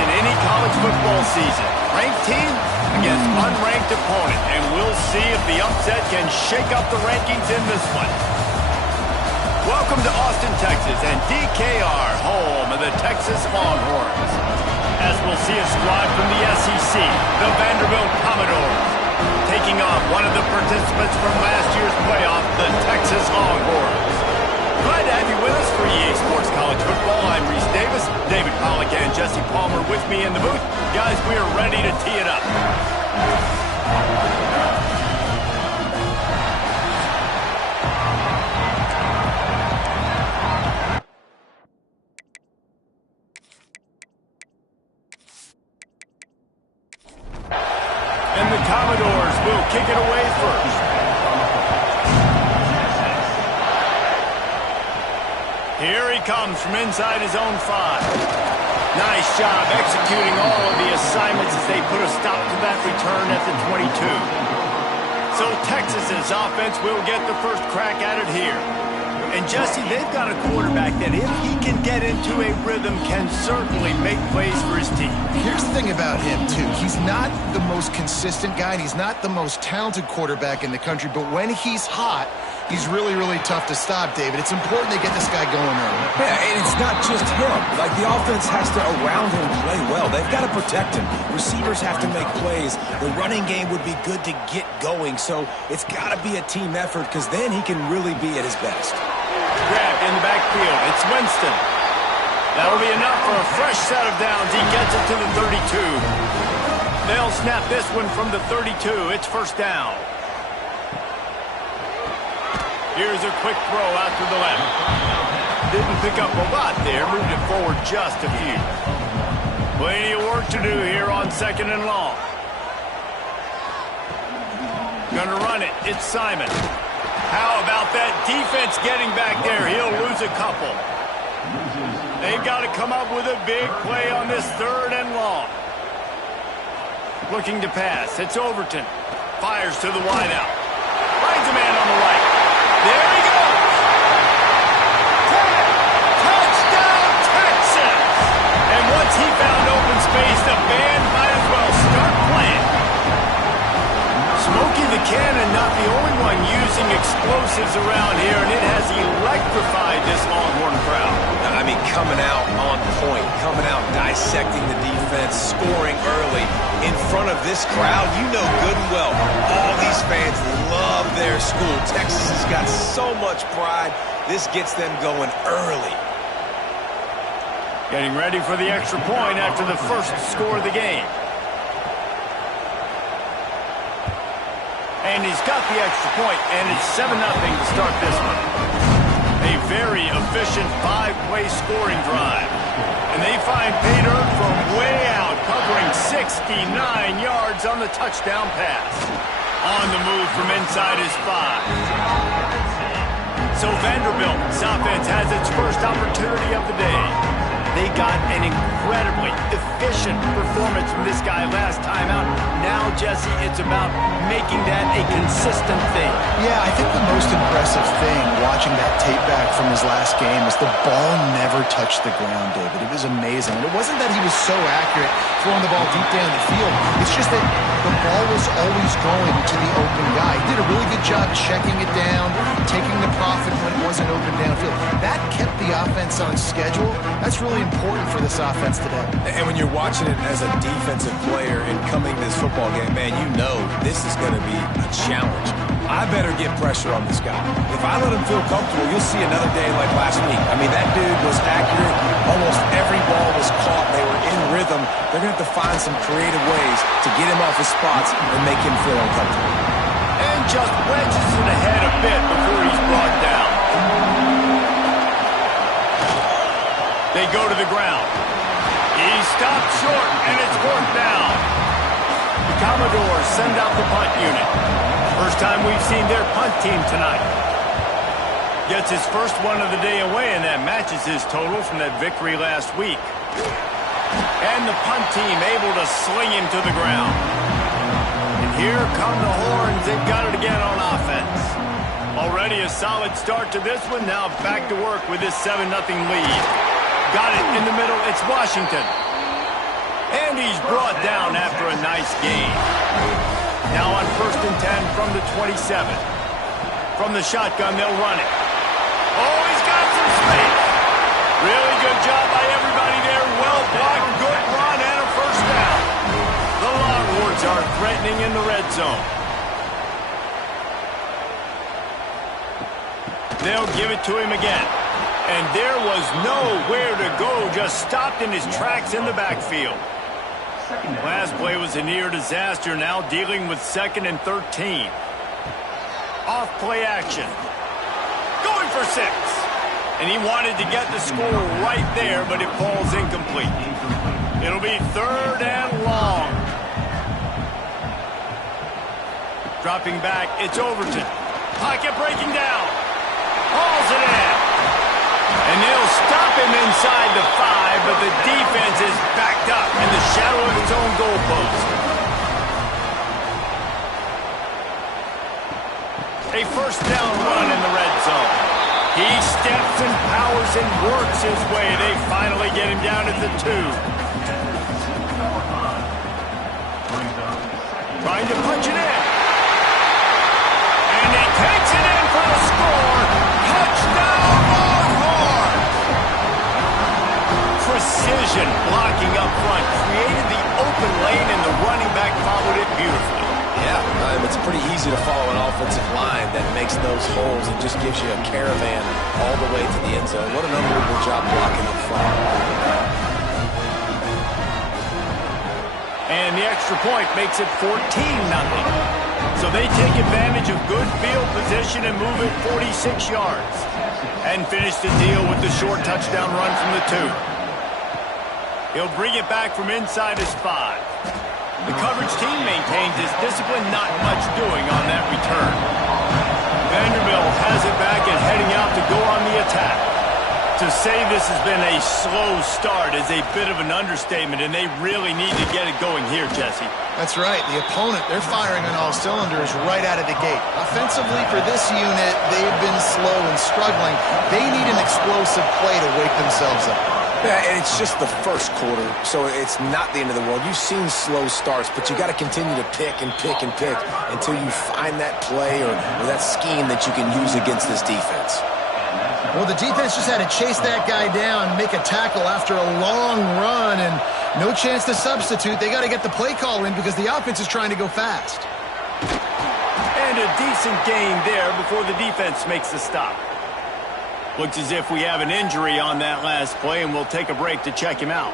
in any college football season. Ranked team against unranked opponent, and we'll see if the upset can shake up the rankings in this one. Welcome to Austin, Texas, and DKR, home of the Texas Longhorns. As we'll see a squad from the SEC, the Vanderbilt Commodores, taking on one of the participants from last year's playoff, the Texas Longhorns. Glad to have you with us for EA Sports College Football. I'm Reese Davis, David Pollack, and Jesse Palmer with me in the booth. Guys, we are ready to tee it up. And the Commodores will kick it away first. Here he comes from inside his own 5. Nice job executing all of the assignments as they put a stop to that return at the 22. So Texas's offense will get the first crack at it here. And Jesse, they've got a quarterback that if he can get into a rhythm can certainly make plays for his team. Here's the thing about him, too. He's not the most consistent guy, and he's not the most talented quarterback in the country, but when he's hot, he's really, really tough to stop, David. It's important they get this guy going early. Yeah, and it's not just him. Like, the offense has to, around him, play well. They've got to protect him. Receivers have to make plays. The running game would be good to get going, so it's got to be a team effort because then he can really be at his best. Grabbed in the backfield. It's Winston. That'll be enough for a fresh set of downs. He gets it to the 32. They'll snap this one from the 32. It's first down. Here's a quick throw out to the left. Didn't pick up a lot there. Moved it forward just a few. Plenty of work to do here on 2nd and long. Gonna run it. It's Simon. How about that defense getting back there? He'll lose a couple. They've got to come up with a big play on this 3rd and long. Looking to pass. It's Overton. Fires to the wideout. Finds a man on the right. There he goes. Touchdown, Texas! And once he found open space, the band might as well start playing. Smokey the Cannon, not the only one using explosives around here, and it has electrified this Longhorn crowd. I mean, coming out on point, coming out dissecting the defense, scoring early in front of this crowd. You know good and well, all these fans love their school. Texas has got so much pride. This gets them going early. Getting ready for the extra point after the first score of the game. And he's got the extra point, and it's 7-0 to start this one. A very efficient 5-play scoring drive. And they find pay dirt from way out, covering 69 yards on the touchdown pass. On the move from inside his 5. So Vanderbilt's offense has its first opportunity of the day. They got an incredibly efficient performance from this guy last time out. Now, Jesse, it's about making that a consistent thing. Yeah, I think the most impressive thing watching that tape back from his last game is the ball never touched the ground, David. It was amazing. And it wasn't that he was so accurate throwing the ball deep down the field. It's just that the ball was always going to the open guy. He did a really good job checking it down, taking the profit when it wasn't open downfield. That kept the offense on schedule. That's really important for this offense today. And when you're watching it as a defensive player and coming to this football game, man, you know this is going to be a challenge. I better get pressure on this guy. If I let him feel comfortable, you'll see another day like last week. I mean, that dude was accurate. Almost every ball was caught. They were in rhythm. They're going to have to find some creative ways to get him off his spots and make him feel uncomfortable. And just wedges it ahead a bit before he's brought down. They go to the ground. He stopped short, and it's 4th down. The Commodores send out the punt unit. First time we've seen their punt team tonight. Gets his first one of the day away, and that matches his total from that victory last week. And the punt team able to sling him to the ground. And here come the Horns. They've got it again on offense. Already a solid start to this one. Now back to work with this 7-0 lead. Got it in the middle. It's Washington. he's brought down after a nice gain. Now on 1st and 10 from the 27. From the shotgun, they'll run it. Oh, he's got some space. Really good job by everybody there. Well blocked, good run, and a first down. The Longhorns are threatening in the red zone. They'll give it to him again. And there was nowhere to go, just stopped in his tracks in the backfield. Last play was a near disaster, now dealing with 2nd and 13. Off play action. Going for 6. And he wanted to get the score right there, but it falls incomplete. It'll be 3rd and long. Dropping back, it's Overton. Pocket breaking down. Hauls it in. And they'll stop him inside the 5, but the defense is backed up in the shadow of its own goalpost. A first down run in the red zone. He steps and powers and works his way. They finally get him down at the 2. Trying to punch it in. And he takes it in for the score. Touchdown, Longhorns! Precision blocking up front created the open lane, and the running back followed it beautifully. Yeah, it's pretty easy to follow an offensive line that makes those holes and just gives you a caravan all the way to the end zone. What an unbelievable job blocking up front. And the extra point makes it 14-0. So they take advantage of good field position and move it 46 yards. And finish the deal with the short touchdown run from the 2. He'll bring it back from inside his 5. The coverage team maintains his discipline, not much doing on that return. Vanderbilt has it back and heading out to go on the attack. To say this has been a slow start is a bit of an understatement, and they really need to get it going here, Jesse. That's right. The opponent, they're firing on all cylinders right out of the gate. Offensively, for this unit, they've been slow and struggling. They need an explosive play to wake themselves up. Yeah, and it's just the first quarter, so it's not the end of the world. You've seen slow starts, but you got to continue to pick and pick and pick until you find that play or that scheme that you can use against this defense. Well, the defense just had to chase that guy down, make a tackle after a long run, and no chance to substitute. They got to get the play call in because the offense is trying to go fast. And a decent gain there before the defense makes the stop. Looks as if we have an injury on that last play, and we'll take a break to check him out.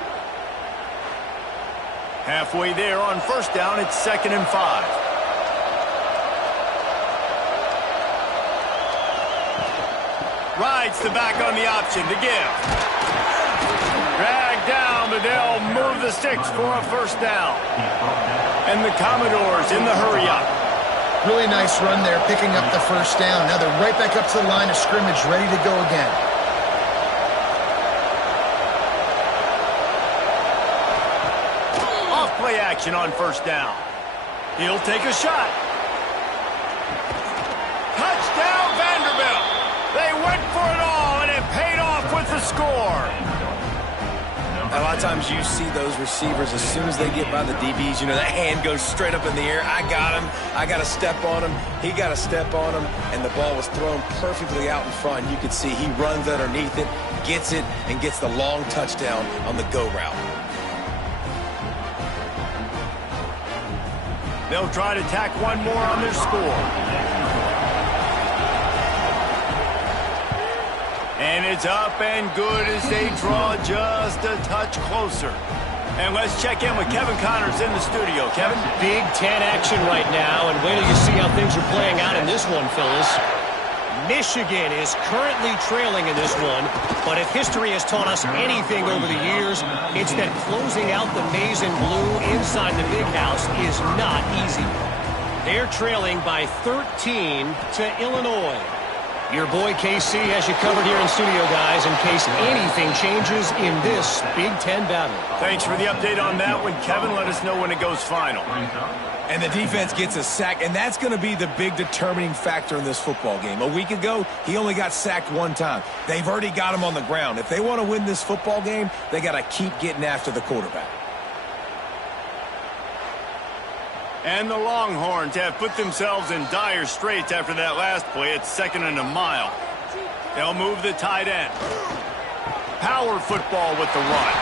Halfway there on first down, it's 2nd and 5. Rides the back on the option to give. Dragged down, but they'll move the sticks for a first down. And the Commodores in the hurry-up. Really nice run there, picking up the first down. Now they're right back up to the line of scrimmage, ready to go again. Off play action on first down. He'll take a shot. Touchdown, Vanderbilt. They went for it all, and it paid off with the score. A lot of times you see those receivers, as soon as they get by the DBs, you know, that hand goes straight up in the air. I got him. I got to step on him. He got to step on him. And the ball was thrown perfectly out in front. You could see he runs underneath it, gets it, and gets the long touchdown on the go route. They'll try to tack one more on their score. And it's up and good as they draw just a touch closer. And let's check in with Kevin Connors in the studio. Kevin? Big Ten action right now, and wait till you see how things are playing out in this one, Phyllis. Michigan is currently trailing in this one, but if history has taught us anything over the years, it's that closing out the maize and blue inside the big house is not easy. They're trailing by 13 to Illinois. Your boy KC has you covered here in studio, guys, in case anything changes in this Big Ten battle. Thanks for the update on that one, Kevin. Let us know when it goes final. And the defense gets a sack, and that's going to be the big determining factor in this football game. A week ago, he only got sacked one time. They've already got him on the ground. If they want to win this football game, they got to keep getting after the quarterback. And the Longhorns have put themselves in dire straits after that last play. It's 2nd and a mile. They'll move the tight end. Power football with the run.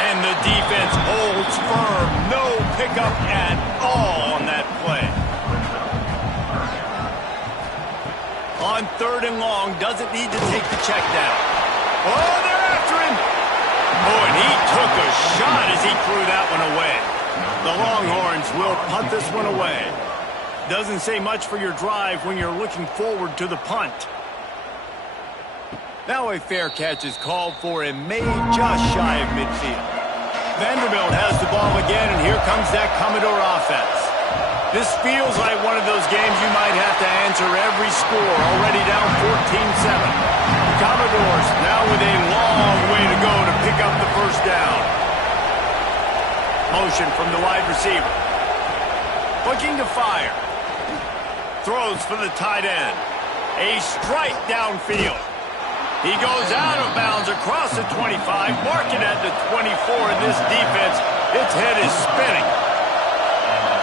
And the defense holds firm. No pickup at all on that play. On 3rd and long, doesn't need to take the check down. Oh, they're after him. Oh, and he took a shot as he threw that one away. The Longhorns will punt this one away. Doesn't say much for your drive when you're looking forward to the punt. Now a fair catch is called for and made just shy of midfield. Vanderbilt has the ball again, and here comes that Commodore offense. This feels like one of those games you might have to answer every score, already down 14-7. The Commodores now with a long way to go to pick up the first down. Motion from the wide receiver. Looking to fire. Throws for the tight end. A strike downfield. He goes out of bounds across the 25, marking at the 24, and this defense, its head is spinning.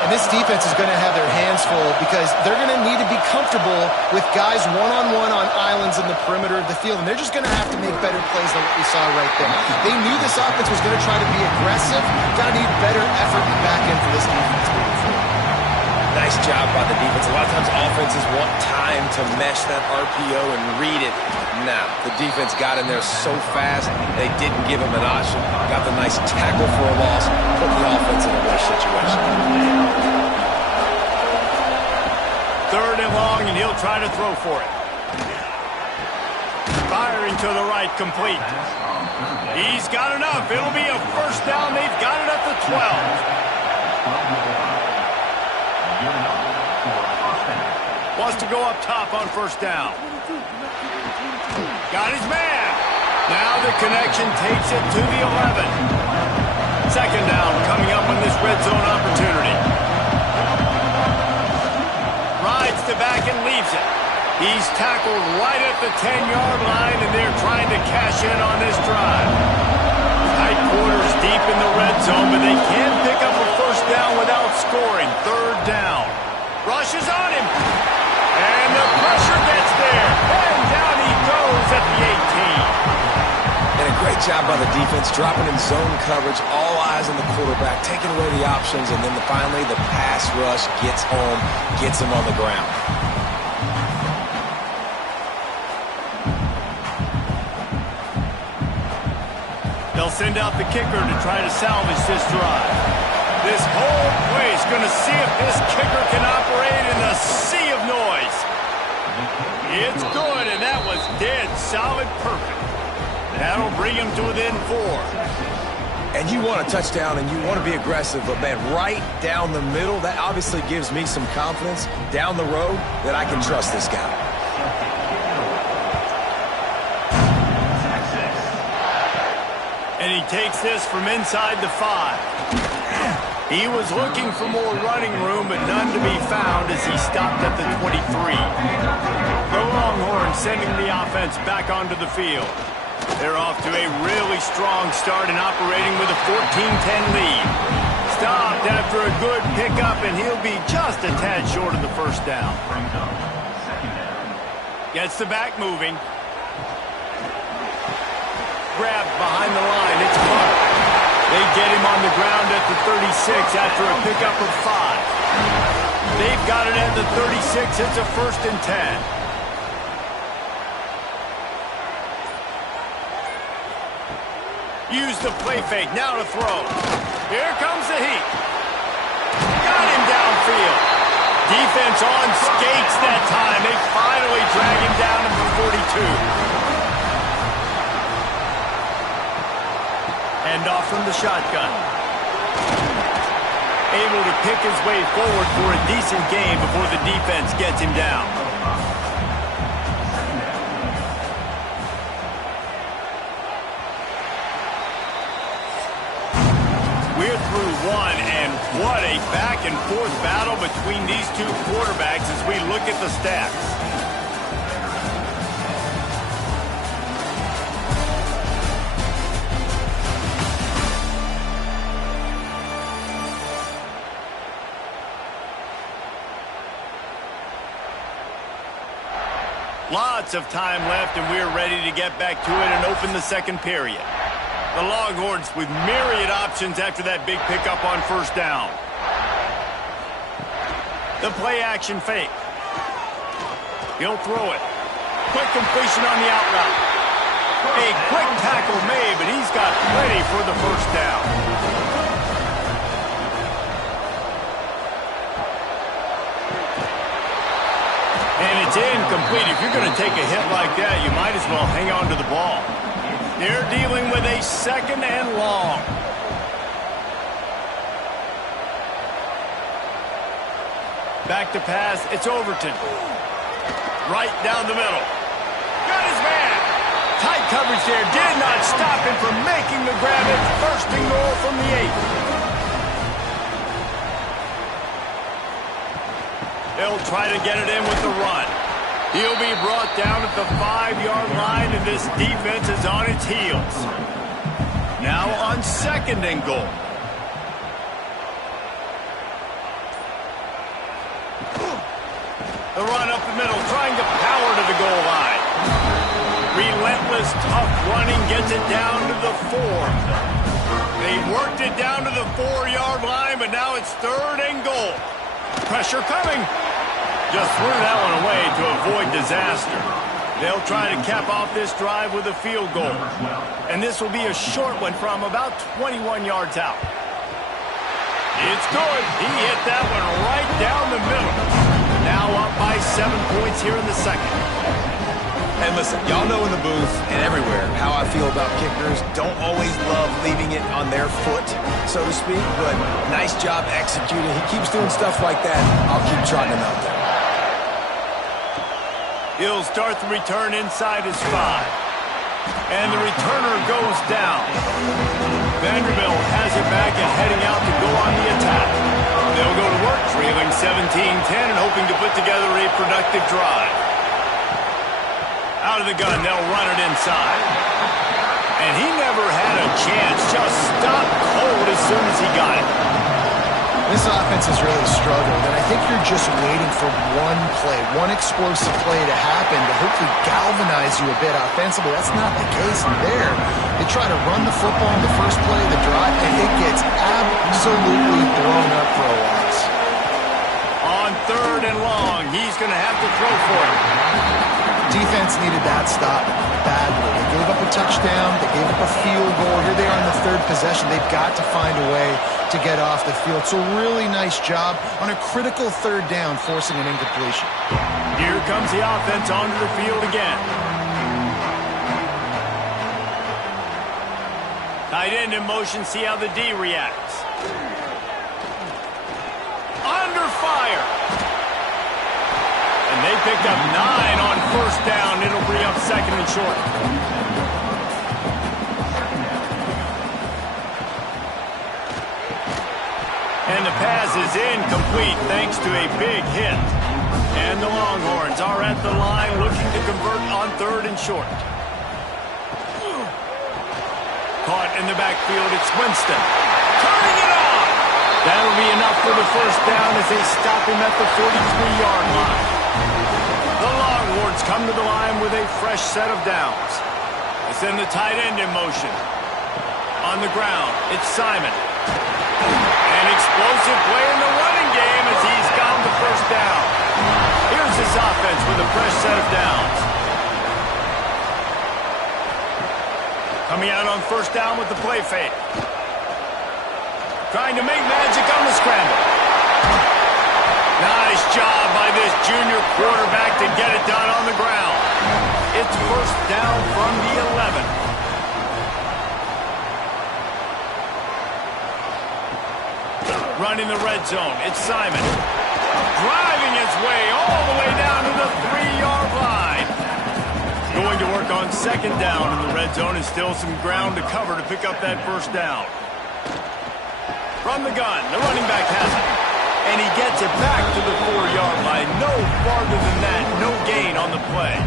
And this defense is going to have their hands full because they're going to need to be comfortable with guys one-on-one on islands in the perimeter of the field, and they're just going to have to make better plays than what we saw right there. They knew this offense was going to try to be aggressive. Got to need better effort in the back end for this defense moving forward. Nice job by the defense. A lot of times offenses want time to mesh that RPO and read it. Now, the defense got in there so fast, they didn't give him an option. Got the nice tackle for a loss, put the offense in a worse situation. 3rd and long, and he'll try to throw for it. Firing to the right, complete. He's got enough. It'll be a first down. They've got it at the 12. Wants to go up top on first down. Got his man. Now the connection takes it to the 11. 2nd down coming up on this red zone opportunity. Rides the back and leaves it. He's tackled right at the 10-yard line, and they're trying to cash in on this drive. Tight quarters deep in the red zone, but they can pick up a first down without scoring. 3rd down. Rushes on him. And the pressure gets there. And down he goes at the 18. And a great job by the defense, dropping in zone coverage, all eyes on the quarterback, taking away the options, and then finally the pass rush gets home, gets him on the ground. They'll send out the kicker to try to salvage this drive. This whole play is going to see if this kicker can operate in the sea of noise. It's good, and that was dead solid perfect. That'll bring him to within 4. And you want a touchdown, and you want to be aggressive, but, man, right down the middle, that obviously gives me some confidence down the road that I can trust this guy. And he takes this from inside the 5. He was looking for more running room, but none to be found as he stopped at the 23. The Longhorns sending the offense back onto the field. They're off to a really strong start and operating with a 14-10 lead. Stopped after a good pickup, and he'll be just a tad short of the first down. Gets the back moving. Grabbed behind the line. It's caught. They get him on the ground at the 36 after a pickup of 5. They've got it at the 36. It's a 1st and 10. Use the play fake. Now to throw. Here comes the heat. Got him downfield. Defense on skates that time. They finally drag him down to the 42. Hand off from the shotgun. Able to pick his way forward for a decent game before the defense gets him down. We're through 1, and what a back-and-forth battle between these two quarterbacks as we look at the stats. Lots of time left, and we're ready to get back to it and open the second period. The Longhorns with myriad options after that big pickup on first down. The play-action fake. He'll throw it. Quick completion on the out route. A quick tackle made, but he's got plenty for the first down. And it's incomplete. If you're going to take a hit like that, you might as well hang on to the ball. They're dealing with a second and long. Back to pass. It's Overton. Right down the middle. Got his man. Tight coverage there. Did not stop him from making the grab. It's first and goal from the 8. They'll try to get it in with the run. He'll be brought down at the 5-yard line, and this defense is on its heels. Now on second and goal. The run up the middle, trying to power to the goal line. Relentless, tough running gets it down to the 4. They worked it down to the 4-yard line, but now it's third and goal. Pressure coming. Just threw that one away to avoid disaster. They'll try to cap off this drive with a field goal. And this will be a short one from about 21 yards out. It's good. He hit that one right down the middle. Now up by 7 points here in the second. And listen, y'all know in the booth and everywhere how I feel about kickers. Don't always love leaving it on their foot, so to speak, but nice job executing. He keeps doing stuff like that. I'll keep trotting him out there. He'll start the return inside his 5. And the returner goes down. Vanderbilt has it back and heading out to go on the attack. They'll go to work, trailing 17-10 and hoping to put together a productive drive. Out of the gun, they'll run it inside. And he never had a chance, just stopped cold as soon as he got it. This offense has really struggled, and I think you're just waiting for one play, one explosive play to happen to hopefully galvanize you a bit offensively. That's not the case there. They try to run the football in the first play of the drive, and it gets absolutely blown up for a loss. On third and long, he's going to have to throw for it. Defense needed that stop badly. They gave up a touchdown. They gave up a field goal. Here they are in the third possession. They've got to find a way to get off the field. So really nice job on a critical third down, forcing an incompletion. Here comes the offense onto the field again. Tight end in motion. See how the D reacts. Under fire. And they picked up 9 on first down. It'll bring up second and short. And the pass is incomplete thanks to a big hit. And the Longhorns are at the line looking to convert on third and short. Caught in the backfield, it's Winston. Turning it on! That'll be enough for the first down as they stop him at the 43-yard line. The Longhorns come to the line with a fresh set of downs. They send the tight end in motion. On the ground, it's Simon. An explosive play in the running game as he's got the first down. Here's his offense with a fresh set of downs. Coming out on first down with the play fake. Trying to make magic on the scramble. Nice job by this junior quarterback to get it done on the ground. It's first down from the 11. Running the red zone, it's Simon. Driving his way all the way down to the 3-yard line. Going to work on second down in the red zone, and still some ground to cover to pick up that first down. From the gun, the running back has it. And he gets it back to the 4-yard line. No farther than that, no gain on the play.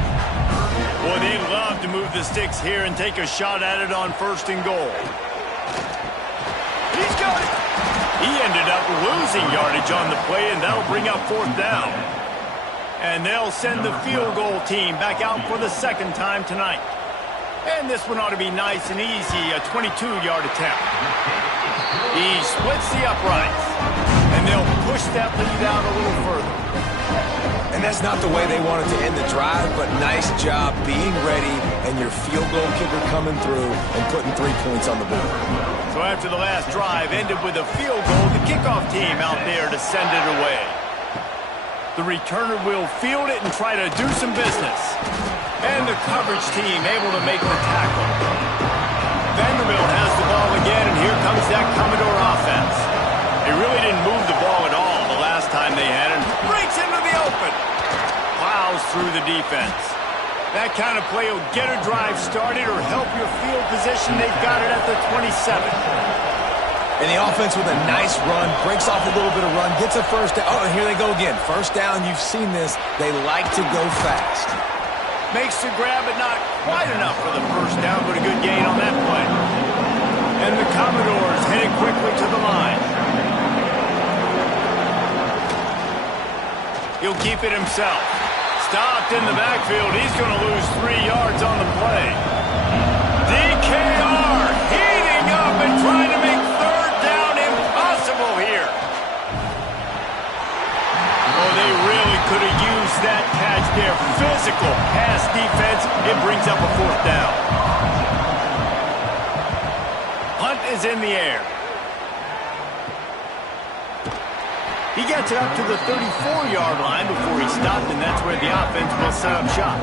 Boy, they'd love to move the sticks here and take a shot at it on first and goal. He's got it. He ended up losing yardage on the play, and that'll bring up fourth down. And they'll send the field goal team back out for the second time tonight. And this one ought to be nice and easy, a 22-yard attempt. He splits the uprights, and they'll push that lead out a little further. And that's not the way they wanted to end the drive, but nice job being ready and your field goal kicker coming through and putting 3 points on the board. So after the last drive ended with a field goal, the kickoff team out there to send it away. The returner will field it and try to do some business. And the coverage team able to make the tackle. Vanderbilt has the ball again, and here comes that Commodore offense. They really didn't move the ball at all the last time they had it. Breaks into the open. Plows through the defense. That kind of play will get a drive started or help your field position. They've got it at the 27. And the offense with a nice run, breaks off a little bit of run, gets a first down. Oh, and here they go again. First down, you've seen this. They like to go fast. Makes the grab, but not quite enough for the first down, but a good gain on that play. And the Commodores headed quickly to the line. He'll keep it himself. Stopped in the backfield. He's going to lose 3 yards on the play. DKR heating up and trying to make third down impossible here. Oh, they really could have used that catch there. Physical pass defense. It brings up a fourth down. Hunt is in the air. He gets it up to the 34-yard line before he stopped, and that's where the offense will set up shop.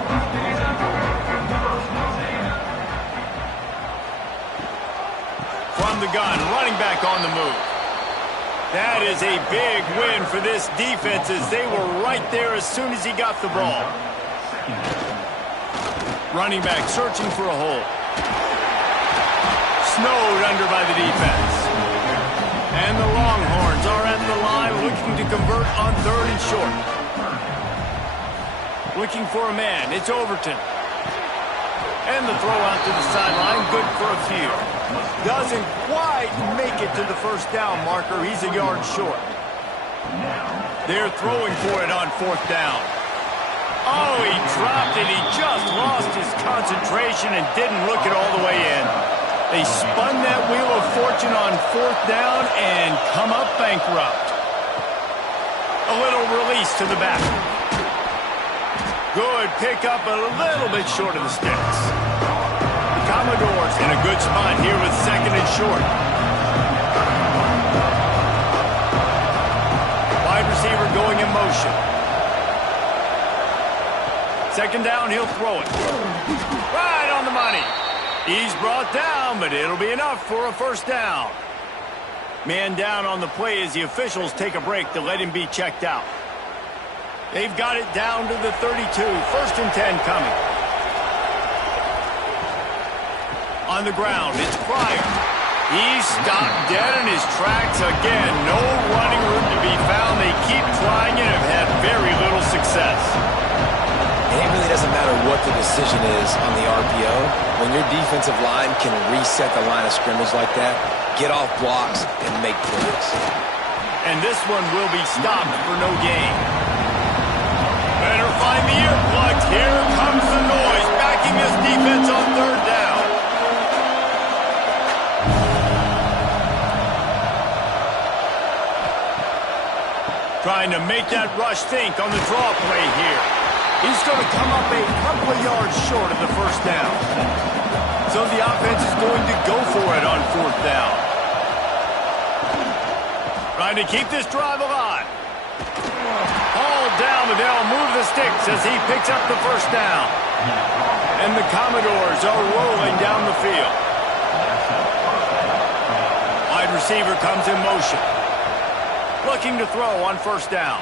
From the gun, running back on the move. That is a big win for this defense as they were right there as soon as he got the ball. Running back searching for a hole. Snowed under by the defense. And the Longhorns are at the line looking to convert on 3rd and short. Looking for a man. It's Overton. And the throw out to the sideline. Good for a few. Doesn't quite make it to the first down marker. He's a yard short. They're throwing for it on 4th down. Oh, he dropped it. He just lost his concentration and didn't look it all the way in. They spun that wheel of fortune on 4th down and come up bankrupt. A little release to the back. Good pickup, a little bit short of the sticks. The Commodores in a good spot here with 2nd and short. Wide receiver going in motion. 2nd down, he'll throw it. Right on the money. He's brought down, but it'll be enough for a first down. Man down on the play as the officials take a break to let him be checked out. They've got it down to the 32. 1st and 10 coming. On the ground, it's Pryor. He's stopped dead in his tracks again. No running room to be found. They keep trying it and have had very little success. And it really doesn't matter what the decision is on the RPO. When your defensive line can reset the line of scrimmage like that, get off blocks and make plays. And this one will be stopped for no gain. Better find the earplugs. Here comes the noise, backing this defense on 3rd down. Trying to make that rush think on the draw play here. He's going to come up a couple of yards short of the first down. So the offense is going to go for it on 4th down. Trying to keep this drive alive. Hauled down, but they'll move the sticks as he picks up the first down. And the Commodores are rolling down the field. Wide receiver comes in motion. Looking to throw on 1st down.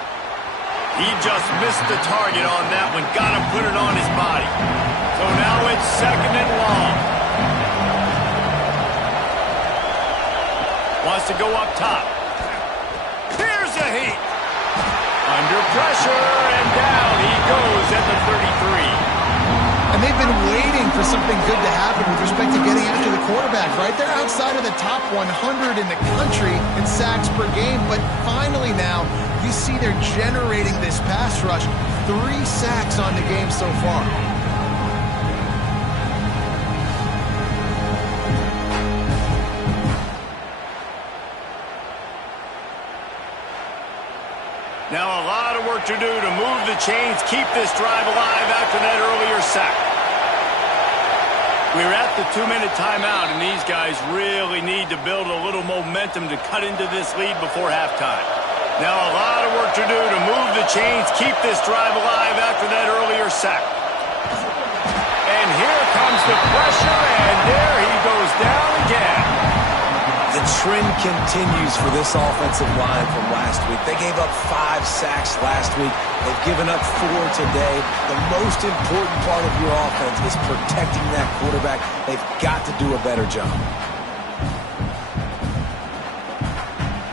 He just missed the target on that one. Got to put it on his body. So now it's 2nd and long. Wants to go up top. Here's a heat. Under pressure, and down he goes at the 33. And they've been waiting for something good to happen with respect to getting after the quarterback, right? They're outside of the top 100 in the country in sacks per game, but finally now you see they're generating this pass rush. 3 sacks on the game so far. Now a lot of work to do to move the chains, keep this drive alive after that earlier sack. We're at the 2-minute timeout, and these guys really need to build a little momentum to cut into this lead before halftime. Now a lot of work to do to move the chains, keep this drive alive after that earlier sack. And here comes the pressure, and there he goes down again. The trend continues for this offensive line from last week. They gave up 5 sacks last week. They've given up 4 today. The most important part of your offense is protecting that quarterback. They've got to do a better job.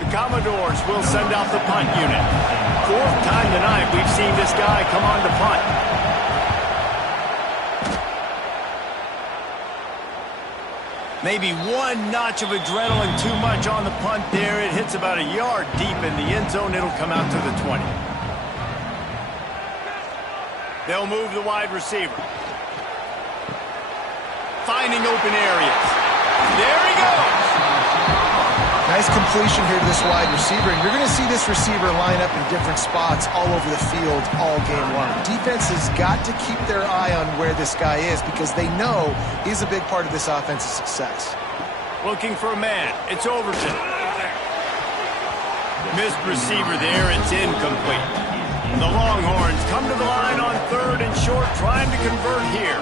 The Commodores will send out the punt unit. 4th time tonight we've seen this guy come on to punt. Maybe 1 notch of adrenaline too much on the punt there. It hits about a yard deep in the end zone. It'll come out to the 20. They'll move the wide receiver. Finding open areas. There he goes. Nice completion here to this wide receiver, and you're going to see this receiver line up in different spots all over the field all game long. Defense has got to keep their eye on where this guy is because they know he's a big part of this offense's success. Looking for a man. It's Overton. Missed receiver there. It's incomplete. The Longhorns come to the line on 3rd and short, trying to convert here.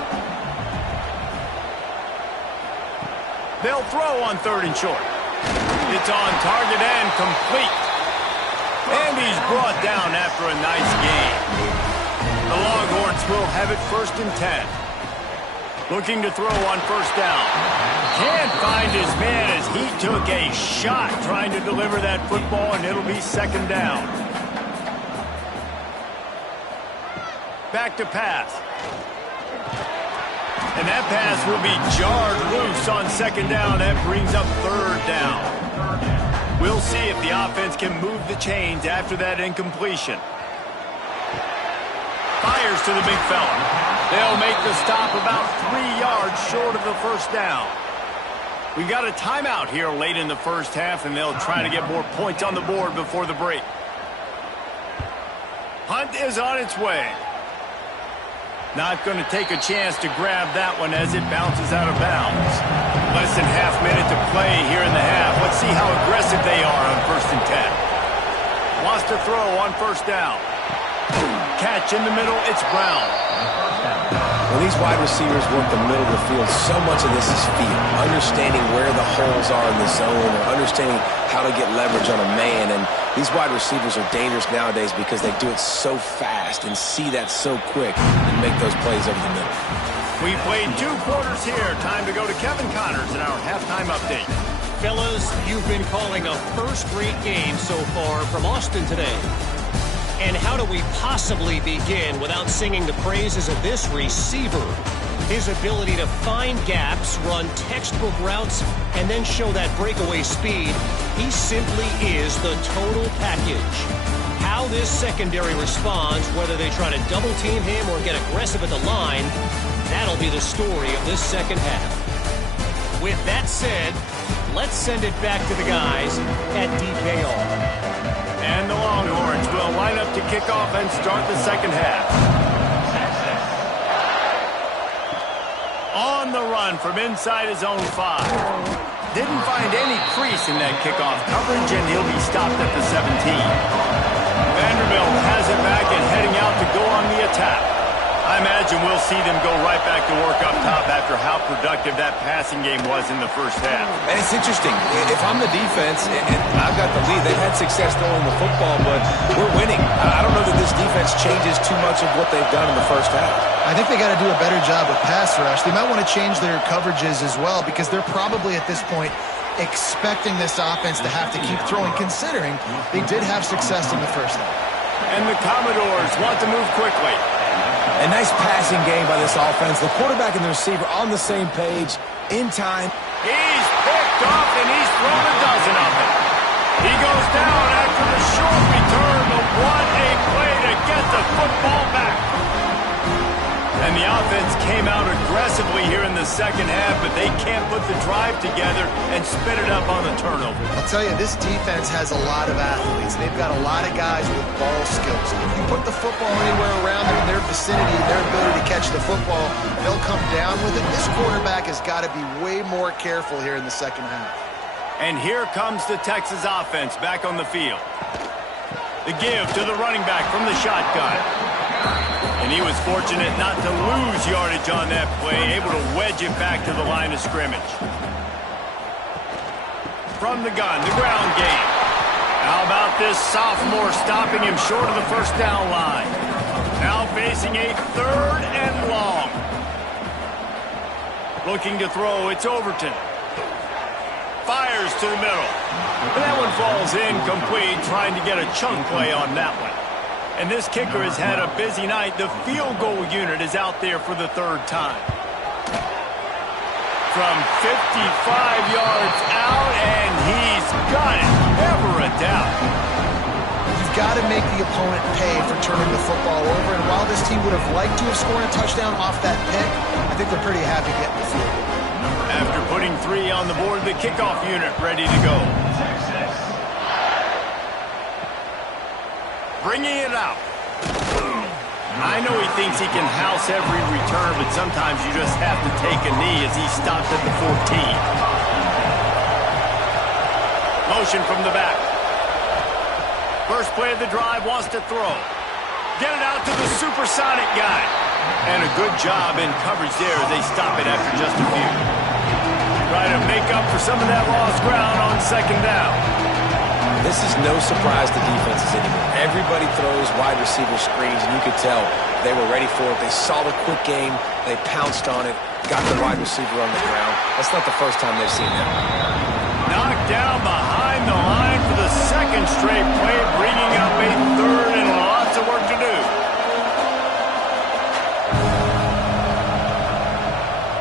They'll throw on 3rd and short. It's on target and complete. And he's brought down after a nice gain. The Longhorns will have it 1st and 10. Looking to throw on 1st down. Can't find his man as he took a shot trying to deliver that football, and it'll be 2nd down. Back to pass. And that pass will be jarred loose on 2nd down. That brings up 3rd down. We'll see if the offense can move the chains after that incompletion. Fires to the big fella. They'll make the stop about 3 yards short of the 1st down. We've got a timeout here late in the 1st half, and they'll try to get more points on the board before the break. Hunt is on its way. Not going to take a chance to grab that one as it bounces out of bounds. Less than half minute to play here in the half. Let's see how aggressive they are on 1st and 10. Wants to throw on 1st down. Catch in the middle. It's Brown. When these wide receivers work the middle of the field, so much of this is feel. Understanding where the holes are in the zone, or understanding how to get leverage on a man. And these wide receivers are dangerous nowadays because they do it so fast and see that so quick and make those plays over the middle. We played 2 quarters here. Time to go to Kevin Connors in our halftime update. Fellas, you've been calling a first-rate game so far from Austin today. And how do we possibly begin without singing the praises of this receiver? His ability to find gaps, run textbook routes, and then show that breakaway speed. He simply is the total package. How this secondary responds, whether they try to double-team him or get aggressive at the line, that'll be the story of this 2nd half. With that said, let's send it back to the guys at DKR. And the Longhorns will line up to kick off and start the 2nd half. On the run from inside his own 5. Didn't find any crease in that kickoff coverage, and he'll be stopped at the 17. Vanderbilt has it back and heading out to go on the attack. I imagine we'll see them go right back to work up top after how productive that passing game was in the 1st half. And it's interesting. If I'm the defense and I've got the lead, they've had success throwing the football, but we're winning. I don't know that this defense changes too much of what they've done in the 1st half. I think they got to do a better job with pass rush. They might want to change their coverages as well because they're probably at this point expecting this offense to have to keep throwing, considering they did have success in the 1st half. And the Commodores want to move quickly. A nice passing game by this offense. The quarterback and the receiver on the same page, in time. He's picked off, and he's thrown a dozen of them. He goes down after the short return, but what a play to get the football back. And the offense came out aggressively here in the second half, but they can't put the drive together and spit it up on the turnover. I'll tell you, this defense has a lot of athletes. They've got a lot of guys with ball skills. If you put the football anywhere around them in their vicinity, their ability to catch the football, they'll come down with it. This quarterback has got to be way more careful here in the second half. And here comes the Texas offense back on the field. The give to the running back from the shotgun. And he was fortunate not to lose yardage on that play, able to wedge it back to the line of scrimmage. From the gun, the ground game. How about this sophomore stopping him short of the first down line? Now facing a 3rd and long. Looking to throw, it's Overton. Fires to the middle. But that one falls incomplete, trying to get a chunk play on that one. And this kicker has had a busy night. The field goal unit is out there for the 3rd time. From 55 yards out, and he's got it. Never a doubt. You've got to make the opponent pay for turning the football over. And while this team would have liked to have scored a touchdown off that pick, I think they're pretty happy getting the field goal. After putting 3 on the board, the kickoff unit ready to go. Bringing it out. I know he thinks he can house every return, but sometimes you just have to take a knee as he stopped at the 14. Motion from the back. First play of the drive, wants to throw. Get it out to the supersonic guy. And a good job in coverage there as they stop it after just a few. Try to make up for some of that lost ground on second down. This is no surprise to defenses anymore. Everybody throws wide receiver screens, and you could tell they were ready for it. They saw the quick game. They pounced on it, got the wide receiver on the ground. That's not the first time they've seen that. Knocked down behind the line for the 2nd straight play, bringing up a 3rd and lots of work to do.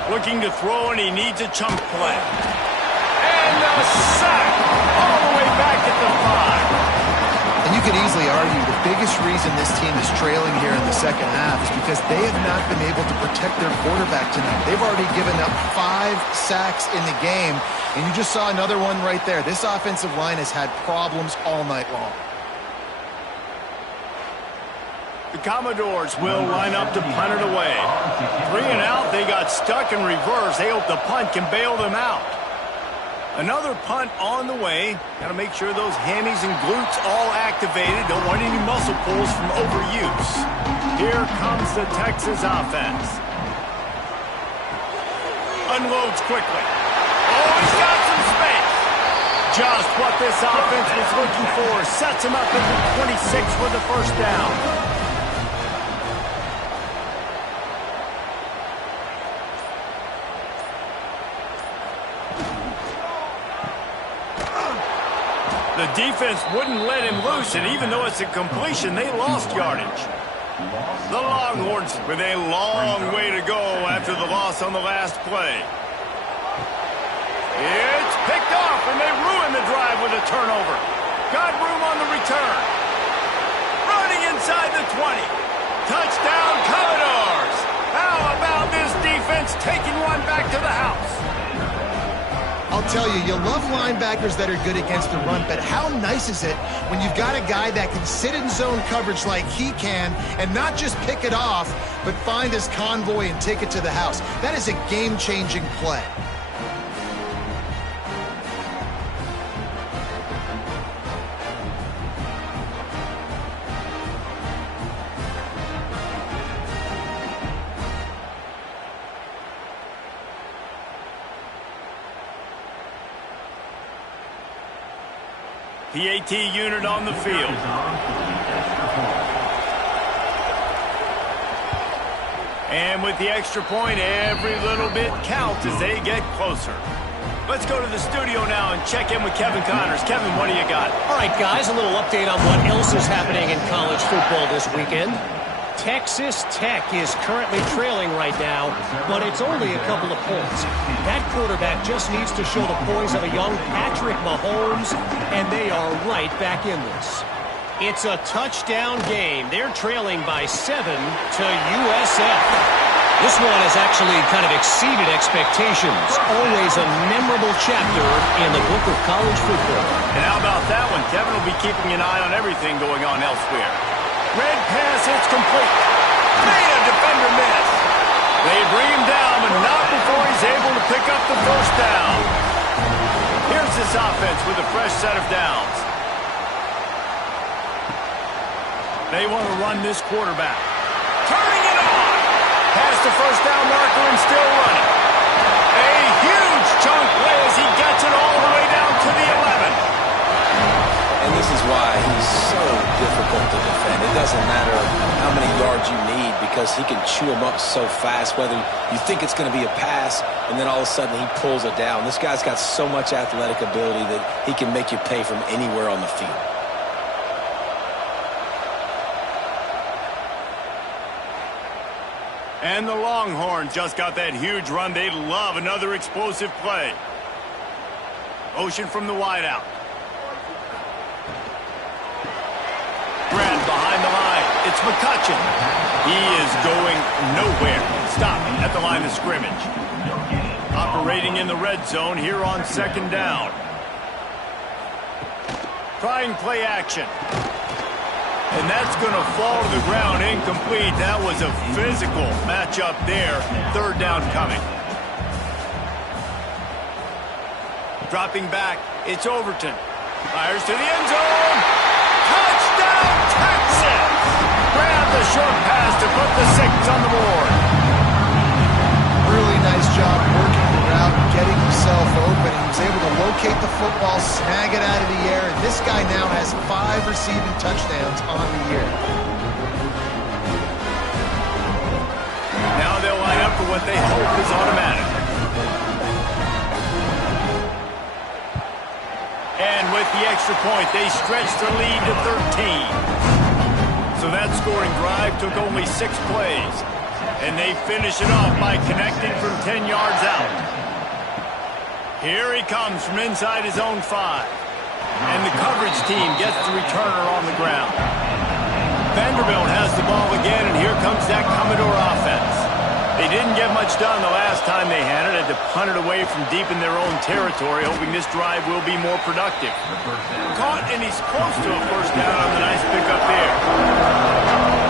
Looking to throw, and he needs a chunk play. And a sack all the way back at the 5. And you could easily argue the biggest reason this team is trailing here in the second half is because they have not been able to protect their quarterback tonight. They've already given up 5 sacks in the game, and you just saw another one right there. This offensive line has had problems all night long. The Commodores will line up to punt it away. 3 and out, they got stuck in reverse. They hope the punt can bail them out. Another punt on the way. Got to make sure those hammies and glutes all activated. Don't want any muscle pulls from overuse. Here comes the Texas offense. Unloads quickly. Oh, he's got some space. Just what this offense was looking for. Sets him up at the 26 for the first down. The defense wouldn't let him loose, and even though it's a completion, they lost yardage. The Longhorns with a long way to go after the loss on the last play. It's picked off, and they ruin the drive with a turnover. Got room on the return. Running inside the 20. Touchdown, Commodores. How about this defense taking one back to the house? I'll tell you, you love linebackers that are good against the run, but how nice is it when you've got a guy that can sit in zone coverage like he can and not just pick it off, but find his convoy and take it to the house. That is a game-changing play. PAT unit on the field. And with the extra point, every little bit counts as they get closer. Let's go to the studio now and check in with Kevin Connors. Kevin, what do you got? All right, guys, a little update on what else is happening in college football this weekend. Texas Tech is currently trailing right now, but it's only a couple of points. That quarterback just needs to show the poise of a young Patrick Mahomes, and they are right back in this. It's a touchdown game. They're trailing by 7 to USF. This one has actually kind of exceeded expectations. Always a memorable chapter in the book of college football. And how about that one? Kevin will be keeping an eye on everything going on elsewhere. Red pass, it's complete. Made a defender miss. They bring him down, but not before he's able to pick up the first down. Here's this offense with a fresh set of downs. They want to run this quarterback. Turning it on. Past the first down marker and still running. A huge chunk play as he gets it all the way down to the 11. And this is why he's so difficult to defend. It doesn't matter how many yards you need because he can chew them up so fast, whether you think it's going to be a pass and then all of a sudden he pulls it down. This guy's got so much athletic ability that he can make you pay from anywhere on the field. And the Longhorns just got that huge run. They love another explosive play. Motion from the wideout. Grant behind the line. It's McCutcheon. He is going nowhere. Stopping at the line of scrimmage. Operating in the red zone here on second down. Trying play action. And that's going to fall to the ground incomplete. That was a physical matchup there. Third down coming. Dropping back. It's Overton. Fires to the end zone. Touchdown, Texas! Grab the short pass to put the 6 on the board. Really nice job working the route, getting himself open. He was able to locate the football, snag it out of the air, and this guy now has 5 receiving touchdowns on the year. Now they'll line up for what they hope is automatic. And with the extra point, they stretch the lead to 13. So that scoring drive took only 6 plays. And they finish it off by connecting from 10 yards out. Here he comes from inside his own 5. And the coverage team gets the returner on the ground. Vanderbilt has the ball again, and here comes that Commodore offense. They didn't get much done the last time they had it. Had to punt it away from deep in their own territory, hoping this drive will be more productive. Caught, and he's close to a first down on the nice pickup there.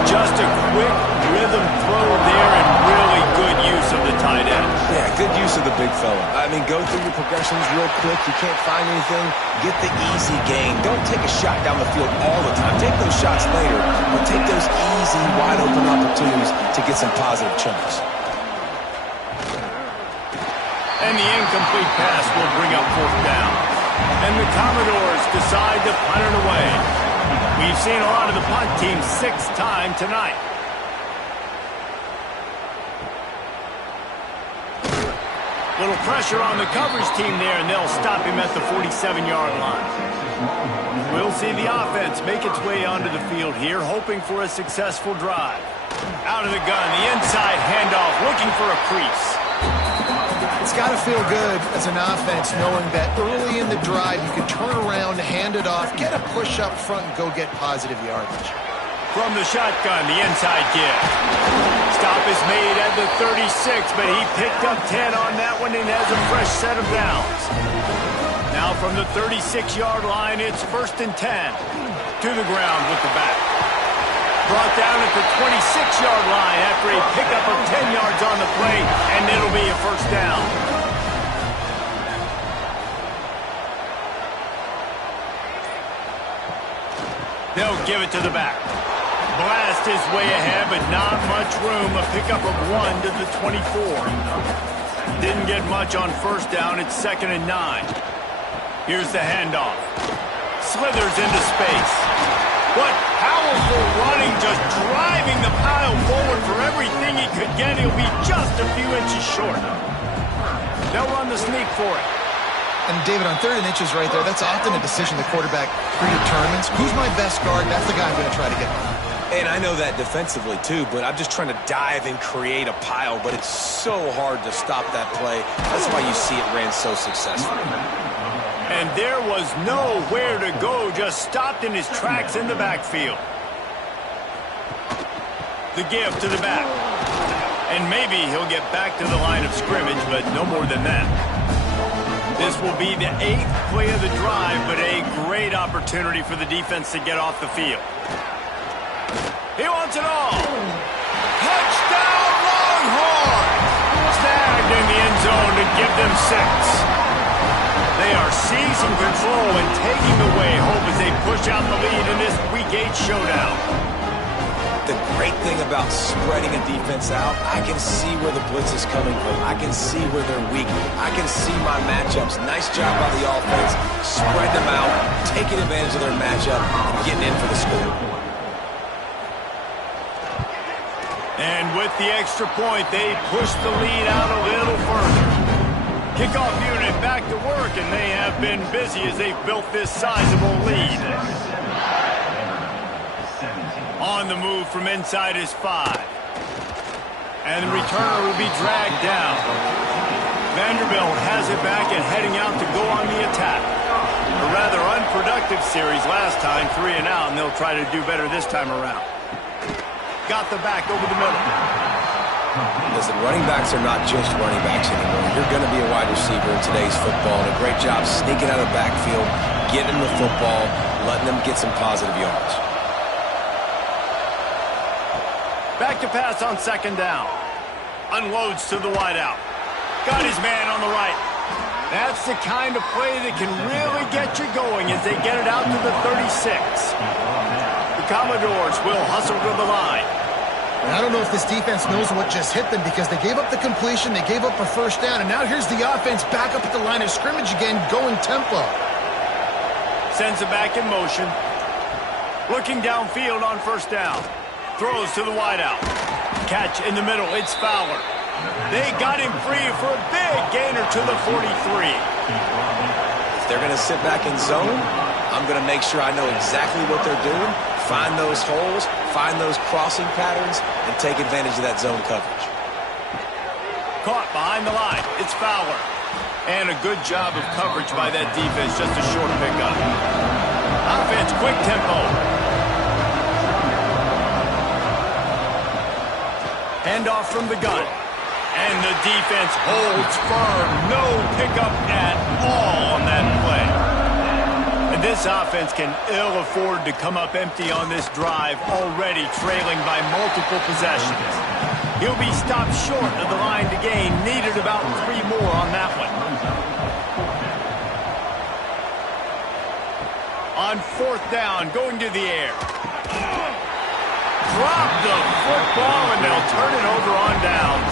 Just a quick rhythm throw there and really good use of the tight end. Yeah, good use of the big fella. I mean, go through your progressions real quick. You can't find anything. Get the easy gain. Don't take a shot down the field all the time. Take those shots later, but take those easy, wide-open opportunities to get some positive chunks. And the incomplete pass will bring up fourth down. And the Commodores decide to punt it away. We've seen a lot of the punt team 6 times tonight. Little pressure on the coverage team there, and they'll stop him at the 47-yard line. We'll see the offense make its way onto the field here, hoping for a successful drive. Out of the gun, the inside handoff, looking for a crease. It's got to feel good as an offense knowing that early in the drive you can turn around, hand it off, get a push up front, and go get positive yardage. From the shotgun, the inside give. Stop is made at the 36, but he picked up 10 on that one and has a fresh set of downs. Now from the 36-yard line, it's 1st and 10. To the ground with the back. Brought down at the 26-yard line after a pickup of 10 yards on the play, and it'll be a first down. They'll give it to the back. Blast is way ahead, but not much room. A pickup of 1 to the 24. Didn't get much on first down. It's 2nd and 9. Here's the handoff. Slithers into space. What powerful running, just driving the pile forward for everything he could get. He'll be just a few inches short. They'll run the sneak for it. And David, on 3rd and inches right there, that's often a decision the quarterback predetermines. Who's my best guard? That's the guy I'm going to try to get on. And I know that defensively too, but I'm just trying to dive and create a pile, but it's so hard to stop that play. That's why you see it ran so successful. And there was nowhere to go, just stopped in his tracks in the backfield. The give to the back. And maybe he'll get back to the line of scrimmage, but no more than that. This will be the 8th play of the drive, but a great opportunity for the defense to get off the field. He wants it all. Touchdown, Longhorn! Snagged in the end zone to give them 6. They are seizing control and taking away hope as they push out the lead in this Week 8 showdown. The great thing about spreading a defense out, I can see where the blitz is coming from. I can see where they're weak. I can see my matchups. Nice job by the offense. Spread them out, taking advantage of their matchup, and getting in for the score. And with the extra point, they push the lead out a little further. Kickoff unit back to work, and they have been busy as they've built this sizable lead. On the move from inside his 5. And the returner will be dragged down. Vanderbilt has it back and heading out to go on the attack. A rather unproductive series last time, 3 and out, and they'll try to do better this time around. Got the back over the middle. Listen, running backs are not just running backs anymore. You're going to be a wide receiver in today's football, and a great job sneaking out of the backfield, getting them the football, letting them get some positive yards. Back to pass on 2nd down. Unloads to the wideout. Got his man on the right. That's the kind of play that can really get you going as they get it out to the 36. The Commodores will hustle to the line. And I don't know if this defense knows what just hit them because they gave up the completion, they gave up a 1st down, and now here's the offense back up at the line of scrimmage again, going tempo. Sends it back in motion. Looking downfield on 1st down. Throws to the wideout. Catch in the middle. It's Fowler. They got him free for a big gainer to the 43. If they're going to sit back in zone, I'm going to make sure I know exactly what they're doing, find those holes, find those crossing patterns, and take advantage of that zone coverage. Caught behind the line. It's Fowler. And a good job of coverage by that defense. Just a short pickup. Offense, quick tempo. Handoff from the gun. And the defense holds firm. No pickup at all on that play. And this offense can ill afford to come up empty on this drive, already trailing by multiple possessions. He'll be stopped short of the line to gain. Needed about 3 more on that one. On 4th down, going to the air. Drop the football, and they'll turn it over on downs.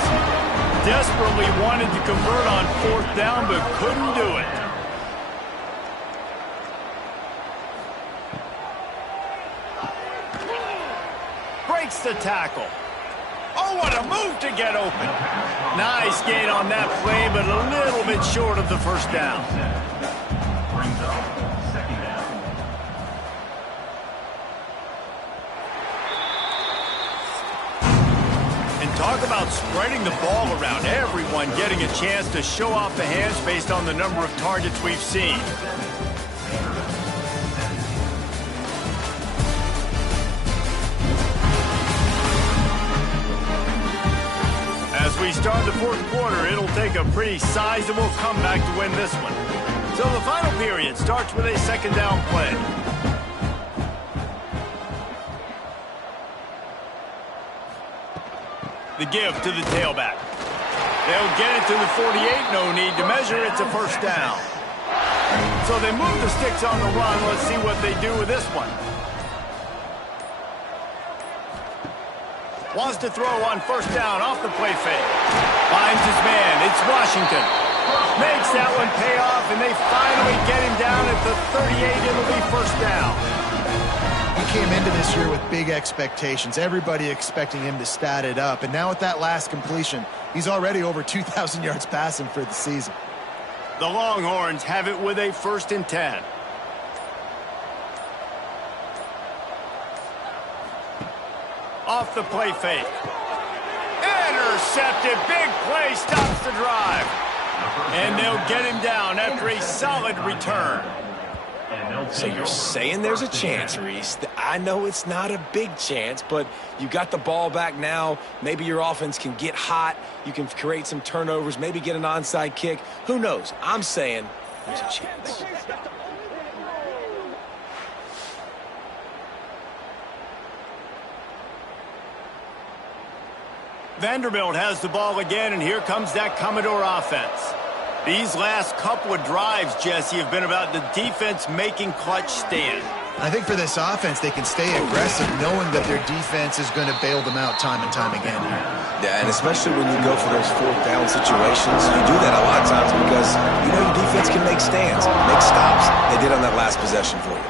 Desperately wanted to convert on 4th down, but couldn't do it. Breaks the tackle. Oh, what a move to get open. Nice gain on that play, but a little bit short of the 1st down. Talk about spreading the ball around. Everyone getting a chance to show off the hands based on the number of targets we've seen. As we start the 4th quarter, it'll take a pretty sizable comeback to win this one. So the final period starts with a 2nd down play. The give to the tailback. They'll get it to the 48. No need to measure. It's a 1st down. So they move the sticks on the run. Let's see what they do with this one. Wants to throw on 1st down off the play fake. Finds his man. It's Washington. Makes that one pay off, and they finally get him down at the 38. It'll be 1st down. He came into this year with big expectations. Everybody expecting him to stat it up. And now with that last completion, he's already over 2,000 yards passing for the season. The Longhorns have it with a 1st and 10. off the play fake. Intercepted. Big play stops the drive. And they'll get him down after a solid return. So you're saying there's a chance, Reese. I know it's not a big chance, but you got the ball back now. Maybe your offense can get hot. You can create some turnovers, maybe get an onside kick. Who knows? I'm saying there's a chance. Vanderbilt has the ball again, and here comes that Commodore offense. These last couple of drives, Jesse, have been about the defense making clutch stand. I think for this offense, they can stay aggressive knowing that their defense is going to bail them out time and time again. Yeah, and especially when you go for those fourth down situations, you do that a lot of times because you know your defense can make stands, make stops. They did on that last possession for you.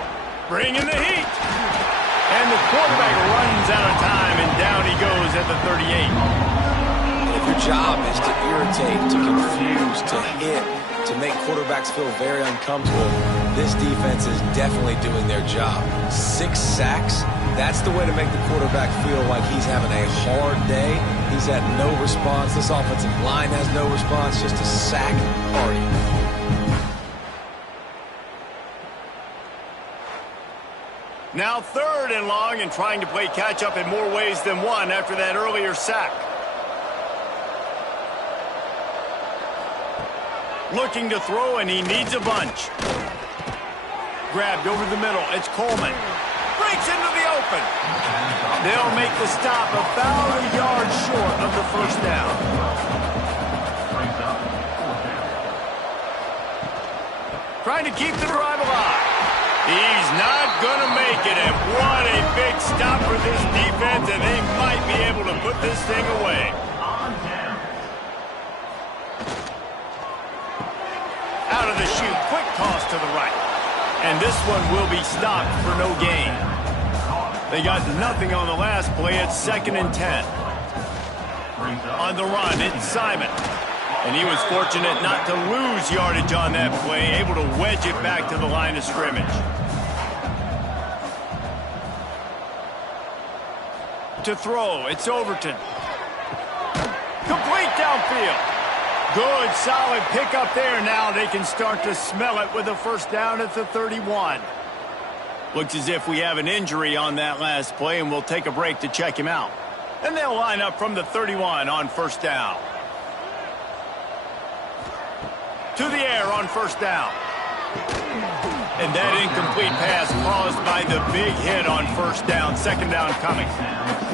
Bringing the heat. And the quarterback runs out of time, and down he goes at the 38. If your job is to irritate, to confuse, to hit, to make quarterbacks feel very uncomfortable, this defense is definitely doing their job. 6 sacks, that's the way to make the quarterback feel like he's having a hard day. He's had no response. This offensive line has no response, just a sack party. Now 3rd and long, and trying to play catch-up in more ways than one after that earlier sack. Looking to throw, and he needs a bunch. Grabbed over the middle. It's Coleman. Breaks into the open. They'll make the stop about a yard short of the first down. Trying to keep the drive alive. He's not going to make it, and what a big stop for this defense, and they might be able to put this thing away. Out of the chute, quick toss to the right. And this one will be stopped for no gain. They got nothing on the last play. It's 2nd and 10. On the run, it's Simon. And he was fortunate not to lose yardage on that play, able to wedge it back to the line of scrimmage. To throw, it's Overton. Complete downfield. Good, solid pickup there. Now they can start to smell it with a first down at the 31. Looks as if we have an injury on that last play, and we'll take a break to check him out. And they'll line up from the 31 on first down. To the air on first down. And that incomplete pass caused by the big hit on first down. 2nd down coming.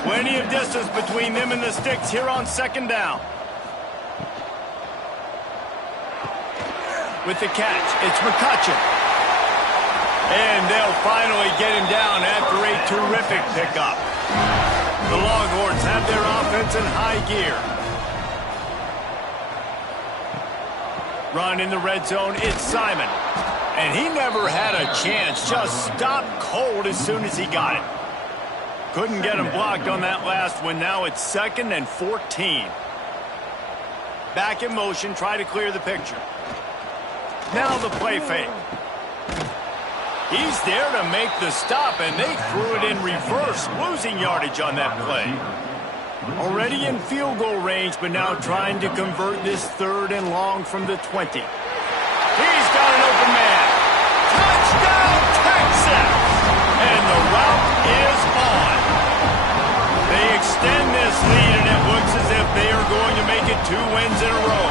Plenty of distance between them and the sticks here on 2nd down. With the catch, it's McCutcheon. And they'll finally get him down after a terrific pickup. The Longhorns have their offense in high gear. Run in the red zone, it's Simon. And he never had a chance, just stopped cold as soon as he got it. Couldn't get him blocked on that last one. Now it's 2nd and 14. Back in motion, try to clear the picture. Now the play fake. He's there to make the stop, and they threw it in reverse, losing yardage on that play. Already in field goal range, but now trying to convert this 3rd and long from the 20. He's got an open man. Touchdown, Texas! And the route is on. They extend this lead, and it looks as if they are going to make it 2 wins in a row.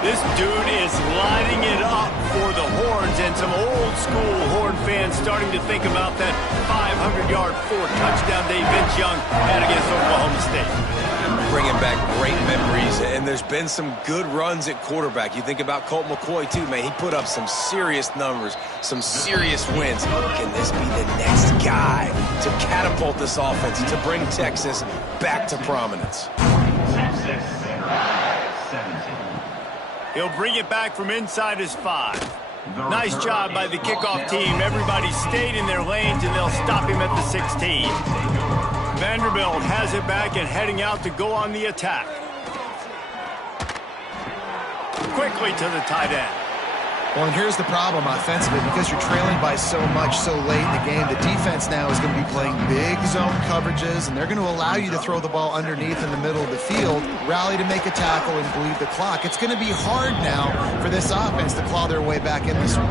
This dude is lighting it up for the Horns, and some old-school Horn fans starting to think about that 500-yard 4-touchdown day Vince Young had against Oklahoma State. Bringing back great memories, and there's been some good runs at quarterback. You think about Colt McCoy, too, man. He put up some serious numbers, some serious wins. Can this be the next guy to catapult this offense, to bring Texas back to prominence? He'll bring it back from inside his 5. Nice job by the kickoff team. Everybody stayed in their lanes, and they'll stop him at the 16. Vanderbilt has it back and heading out to go on the attack. Quickly to the tight end. Well, and here's the problem offensively. Because you're trailing by so much so late in the game, the defense now is going to be playing big zone coverages, and they're going to allow you to throw the ball underneath in the middle of the field, rally to make a tackle, and bleed the clock. It's going to be hard now for this offense to claw their way back in this one.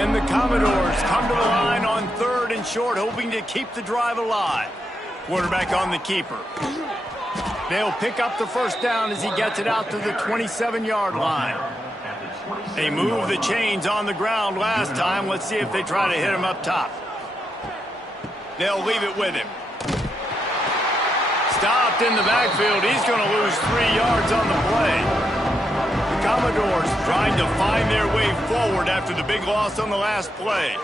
And the Commodores come to the line on 3rd and short, hoping to keep the drive alive. Quarterback on the keeper. They'll pick up the first down as he gets it out to the 27-yard line. They moved the chains on the ground last time. Let's see if they try to hit him up top. They'll leave it with him. Stopped in the backfield. He's going to lose 3 yards on the play. The Commodores trying to find their way forward after the big loss on the last play.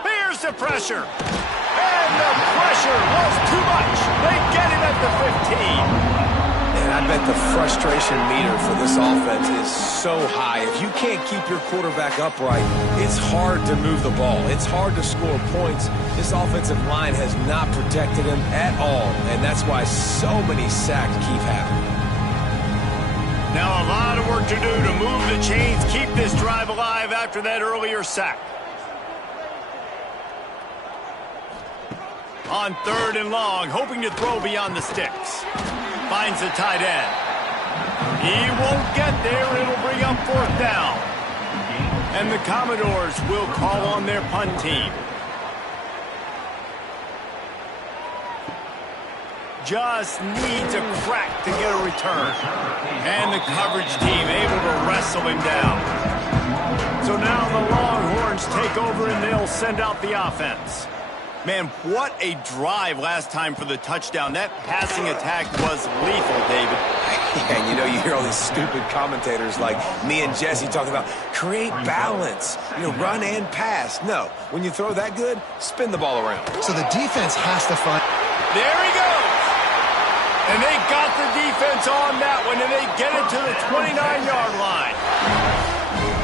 Here's the pressure. And the pressure was too much. They get it at the 15. And I bet the frustration meter for this offense is so high. If you can't keep your quarterback upright, it's hard to move the ball. It's hard to score points. This offensive line has not protected him at all, and that's why so many sacks keep happening. Now a lot of work to do to move the chains, keep this drive alive after that earlier sack. On 3rd and long, hoping to throw beyond the sticks. Finds the tight end. He won't get there. It'll bring up 4th down. And the Commodores will call on their punt team. Just needs a crack to get a return. And the coverage team able to wrestle him down. So now the Longhorns take over and they'll send out the offense. Man, what a drive last time for the touchdown. That passing attack was lethal, David. Yeah, and you know, you hear all these stupid commentators like me and Jesse talking about create balance, run and pass. No, when you throw that good, spin the ball around. So the defense has to find... There he goes. And they got the defense on that one, and they get it to the 29-yard